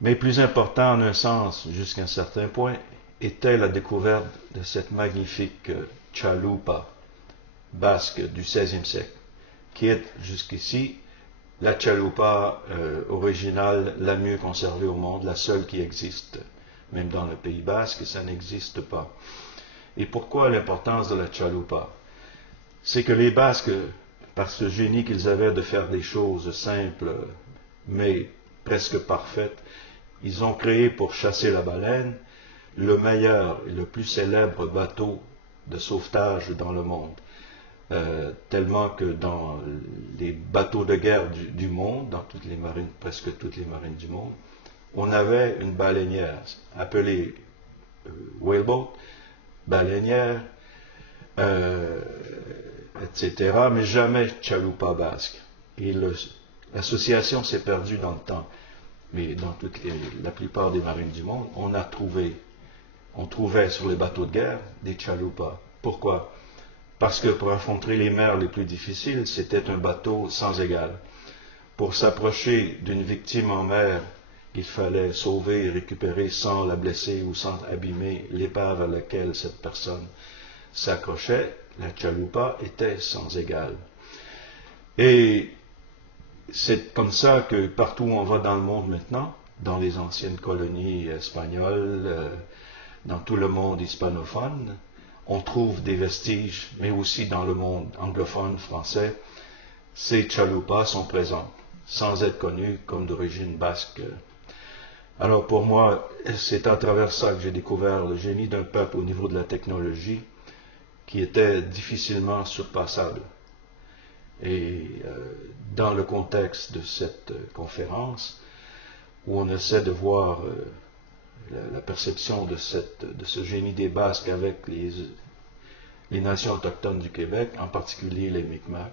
Mais plus important en un sens, jusqu'à un certain point, était la découverte de cette magnifique chalupa basque du XVIe siècle, qui est jusqu'ici la chalupa originale la mieux conservée au monde, la seule qui existe. Même dans le Pays basque, ça n'existe pas. Et pourquoi l'importance de la chalupa? C'est que les Basques, par ce génie qu'ils avaient de faire des choses simples, mais presque parfaites, ils ont créé pour chasser la baleine le meilleur et le plus célèbre bateau de sauvetage dans le monde. Tellement que dans les bateaux de guerre du monde, dans toutes les marines, presque toutes les marines du monde, on avait une baleinière appelée whaleboat, baleinière, etc., mais jamais chalupa basque. Et l'association s'est perdue dans le temps. Mais dans la plupart des marines du monde, on trouvait sur les bateaux de guerre des chalupas. Pourquoi? Parce que pour affronter les mers les plus difficiles, c'était un bateau sans égal. Pour s'approcher d'une victime en mer, il fallait sauver et récupérer sans la blesser ou sans abîmer l'épave à laquelle cette personne s'accrochait. La chalupa était sans égal. Et c'est comme ça que partout où on va dans le monde maintenant, dans les anciennes colonies espagnoles, dans tout le monde hispanophone, on trouve des vestiges, mais aussi dans le monde anglophone, français, ces chalupas sont présents, sans être connus comme d'origine basque. Alors pour moi, c'est à travers ça que j'ai découvert le génie d'un peuple au niveau de la technologie qui était difficilement surpassable. Et dans le contexte de cette conférence, où on essaie de voir la perception de ce génie des Basques avec les nations autochtones du Québec, en particulier les Mi'kmaq,